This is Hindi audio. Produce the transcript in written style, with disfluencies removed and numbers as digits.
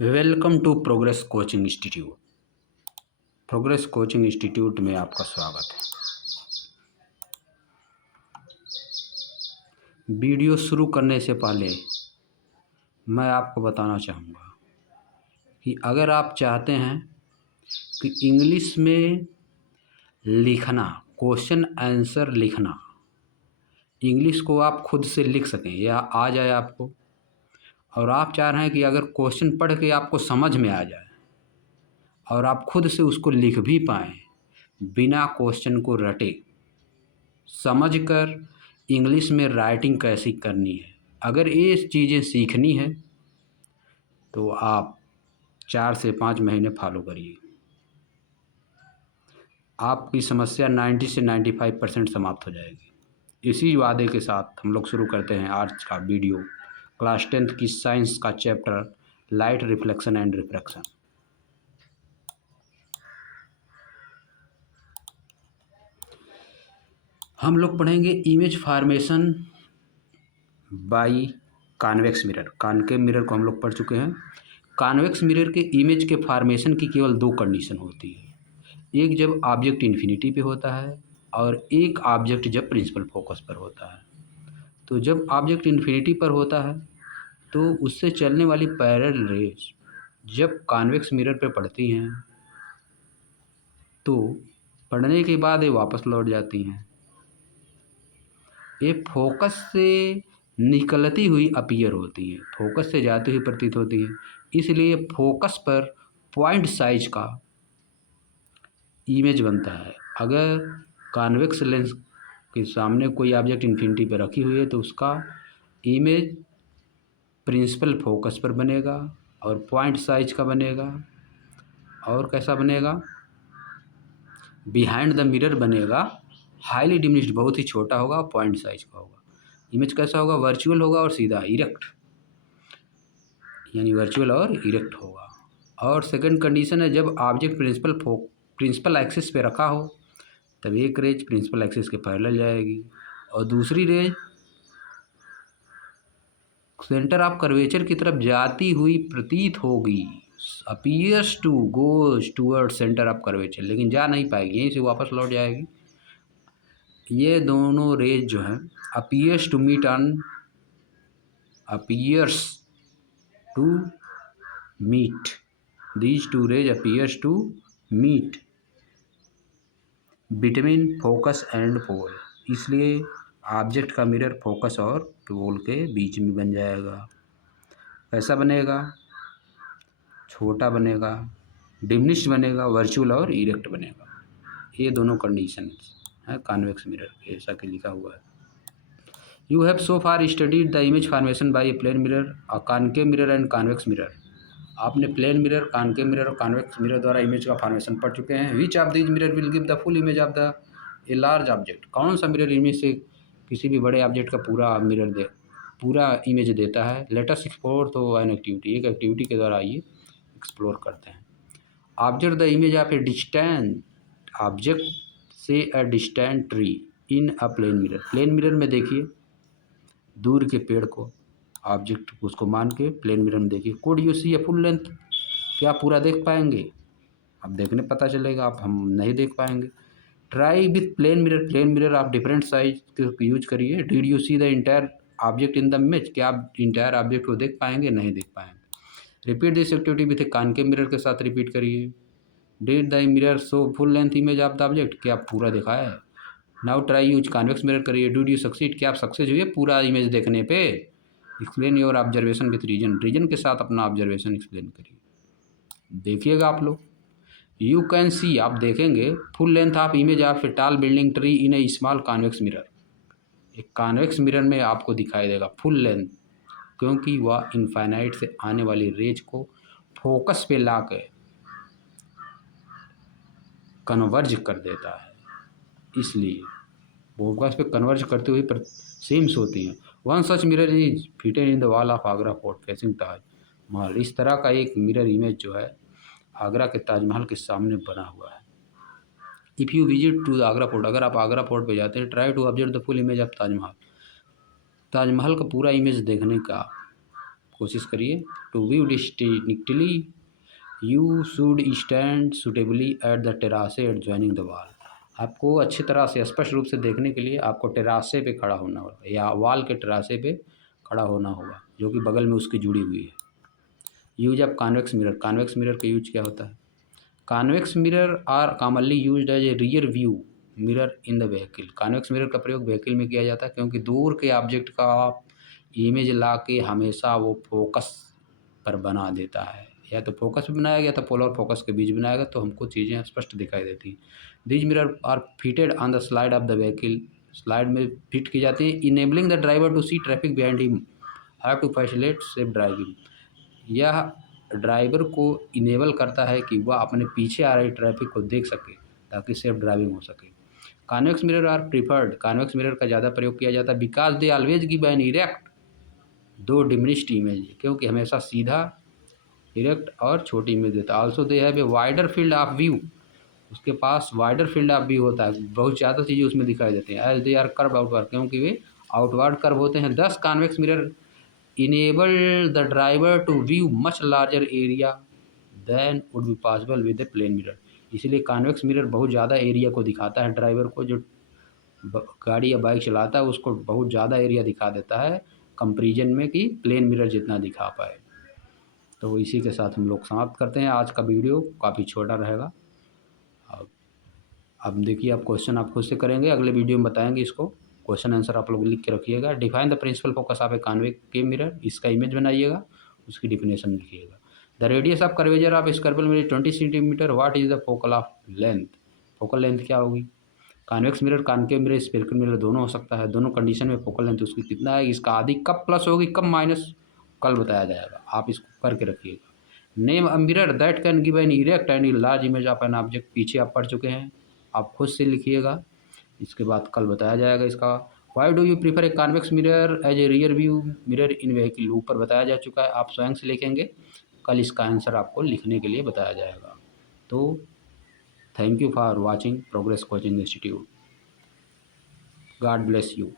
Welcome to progress coaching institute. Progress coaching institute में आपका स्वागत है। वीडियो शुरू करने से पहले मैं आपको बताना चाहूँगा कि अगर आप चाहते हैं कि इंग्लिश में लिखना, क्वेश्चन आंसर लिखना, इंग्लिश को आप खुद से लिख सकें या आ जाए आपको, और आप चाह रहे हैं कि अगर क्वेश्चन पढ़ के आपको समझ में आ जाए और आप खुद से उसको लिख भी पाएँ बिना क्वेश्चन को रटे, समझकर इंग्लिश में राइटिंग कैसी करनी है, अगर ये चीज़ें सीखनी है तो आप 4 से 5 महीने फॉलो करिए। आपकी समस्या 90 से 95% समाप्त हो जाएगी। इसी वादे के साथ हम लोग शुरू करते हैं आज का वीडियो। क्लास 10th की साइंस का chapter light reflection and refraction. हम लोग पढ़ेंगे image formation by convex mirror. Concave mirror को हम लोग पढ़ चुके हैं। कॉन्वेक्स मिरर के इमेज के फॉर्मेशन की केवल 2 कंडीशन होती है, एक जब ऑब्जेक्ट इन्फिनिटी पे होता है और एक ऑब्जेक्ट जब प्रिंसिपल फोकस पर होता है। तो जब ऑब्जेक्ट इन्फिनिटी पर होता है तो उससे चलने वाली पैरेलल रेज जब कॉन्वेक्स मिरर पे पड़ती हैं तो पढ़ने के बाद ये वापस लौट जाती हैं। ये फोकस से निकलती हुई अपीयर होती हैं, फोकस से जाती हुई प्रतीत होती हैं, इसलिए फोकस पर पॉइंट साइज का इमेज बनता है। अगर कॉन्वेक्स लेंस के सामने कोई ऑब्जेक्ट इन्फिनिटी पर रखी हुई है तो उसका इमेज प्रिंसिपल फोकस पर बनेगा और पॉइंट साइज का बनेगा। और कैसा बनेगा? बिहाइंड द मिरर बनेगा हाईली डिमिनिश्ड, बहुत ही छोटा होगा, पॉइंट साइज का होगा। इमेज कैसा होगा? वर्चुअल होगा और सीधा इरेक्ट, यानी वर्चुअल और इरेक्ट होगा। और सेकंड कंडीशन है जब ऑब्जेक्ट प्रिंसिपल एक्सिस पे रखा हो तब एक रेज प्रिंसिपल एक्सिस के पैरेलल जाएगी और दूसरी रेज सेंटर ऑफ कर्वेचर की तरफ जाती हुई प्रतीत होगी, appears to goes toward centre of curvature, लेकिन जा नहीं पाएगी, यहीं से वापस लौट जाएगी। ये दोनों रेज जो हैं appears to meet, these two rays appears to meet between focus and pole, इसलिए ऑब्जेक्ट का मिरर फोकस और पोल के बीच में बन जाएगा। कैसा बनेगा? छोटा बनेगा, डिमिनिश्ड बनेगा, वर्चुअल और इरेक्ट बनेगा। ये दोनों कंडीशन है कॉन्वेक्स मिरर के, ऐसा कि लिखा हुआ है। You have so far studied the image formation by a plane mirror, a concave mirror and convex mirror. आपने प्लेन मिरर, कॉनकेव मिरर और कॉन्वेक्स मिरर द्वारा इमेज का फॉर्मेशन पढ़ चुके हैं। Which of these mirror will give the full image of the a large object? कौन सा मिरर इमेज से किसी भी बड़े ऑब्जेक्ट का पूरा इमेज देता है? Let us explore to an activity, एक एक्टिविटी के द्वारा आइए एक्सप्लोर करते हैं। Object the image of a distant object से a distant tree in a plane mirror. Plane mirror में देखिए दूर के पेड़ को, ऑब्जेक्ट उसको मान के प्लेन मिरर में देखिए। Could you see a full length? क्या पूरा देख पाएंगे? अब देखने पता चलेगा, आप हम नहीं देख पाएंगे। Try with plane mirror, plane mirror आप डिफरेंट साइज के यूज करिए। Did you see the entire object in the image? क्या आप इंटायर ऑब्जेक्ट को देख पाएंगे? नहीं देख पाएंगे। Repeat this activity with a concave mirror के साथ रिपीट करिए। Did the mirror show full length image of the object? क्या पूरा दिखाया है? Now try use convex mirror करिए। Do you succeed? क्या आप सक्सेस हुए पूरा इमेज देखने पे? Explain your observation with reason, reason के साथ अपना ऑब्जर्वेशन एक्सप्लेन करिए। देखिएगा आप लोग, यू कैन सी, आप देखेंगे full length of image of a tall building tree in A small convex mirror. एक कॉन्वेक्स मिरर में आपको दिखाई देगा फुल लेंथ, क्योंकि वह इनफाइनाइट से आने वाली रेज को फोकस पे ला के कन्वर्ज कर देता है, इसलिए फोकस पे कन्वर्ज करते हुए सीम्स होती हैं। One such mirror is fitted in the wall of Agra fort facing Taj Mahal. इस तरह का एक मिरर इमेज जो है आगरा के ताजमहल के सामने बना हुआ है। If you visit to the Agra fort, अगर आप आगरा फोर्ट पे जाते हैं, try to observe the full image of Taj Mahal, Taj Mahal का पूरा इमेज देखने का कोशिश करिए। To view distinctly you should stand suitably at the terrace at joining the wall. आपको अच्छी तरह से स्पष्ट रूप से देखने के लिए आपको टेरासे पे खड़ा होना होगा या वॉल के टेरासे पे खड़ा होना होगा जो कि बगल में उसकी जुड़ी हुई है। Use of convex mirror. Convex mirror का यूज क्या होता है? Convex mirror are commonly used as a rear view mirror in the vehicle. Convex mirror का प्रयोग व्हीकल में किया जाता है क्योंकि दूर के ऑब्जेक्ट का इमेज ला के हमेशा वो फोकस पर बना देता है, या तो फोकस में बनाएगा या तो पोलर फोकस के बीच बनाएगा, तो हमको चीज़ें स्पष्ट दिखाई देती हैं। These mirror are fitted on the slide of the vehicle. Slide में फिट की जाती है। Enabling the driver to see traffic behind him have to facilitate safe driving. यह ड्राइवर को इनेबल करता है कि वह अपने पीछे आ रही ट्रैफिक को देख सके ताकि सेफ ड्राइविंग हो सके। Convex mirror are preferred. Convex mirror का ज़्यादा प्रयोग किया जाता है because they always give an erect though diminished image, क्योंकि हमेशा सीधा इरेक्ट और छोटी इमेज देता है। Also they have a wider field of view. उसके पास वाइडर फील्ड ऑफ व्यू होता है, बहुत ज़्यादा चीज़ें उसमें दिखाई देती हैं। As they are curve outward, क्योंकि वे आउटवर्ड कर्व होते हैं। 10 convex mirror enable the driver to view much larger area than would be possible with a plane mirror. इसलिए कॉन्वेक्स मिरर बहुत ज़्यादा एरिया को दिखाता है ड्राइवर को, जो गाड़ी या बाइक चलाता है उसको बहुत ज़्यादा एरिया दिखा देता है कंपेरिजन में कि प्लेन मिरर जितना दिखा पाए। तो इसी के साथ हम लोग समाप्त करते हैं। आज का वीडियो काफ़ी छोटा रहेगा। अब देखिए, आप क्वेश्चन आप खुद से करेंगे, अगले वीडियो में बताएंगे इसको। क्वेश्चन आंसर आप लोग लिख के रखिएगा। Define the principle focus of a convex mirror. इसका इमेज बनाइएगा, उसकी डिफिनेशन लिखिएगा। The radius of curvature of square mirror 20 centimetre. What is the focal of length. Focal length क्या होगी? Convex mirror, concave mirror, spherical mirror दोनों हो सकता है। दोनों कंडीशन में फोकल लेंथ उसकी कितना है, इसका आदि कब प्लस होगी कब माइनस कल बताया जाएगा। आप इसको करके रखिएगा। Name a mirror that can give an erect and large image of an object. पीछे आप पढ़ चुके हैं, आप खुद से लिखिएगा, इसके बाद कल बताया जाएगा इसका। Why do you prefer a convex mirror as a rear view mirror in vehicle. ऊपर बताया जा चुका है, आप स्वयं से लिखेंगे, कल इसका आंसर आपको लिखने के लिए बताया जाएगा। तो thank you for watching progress coaching institute. God bless you.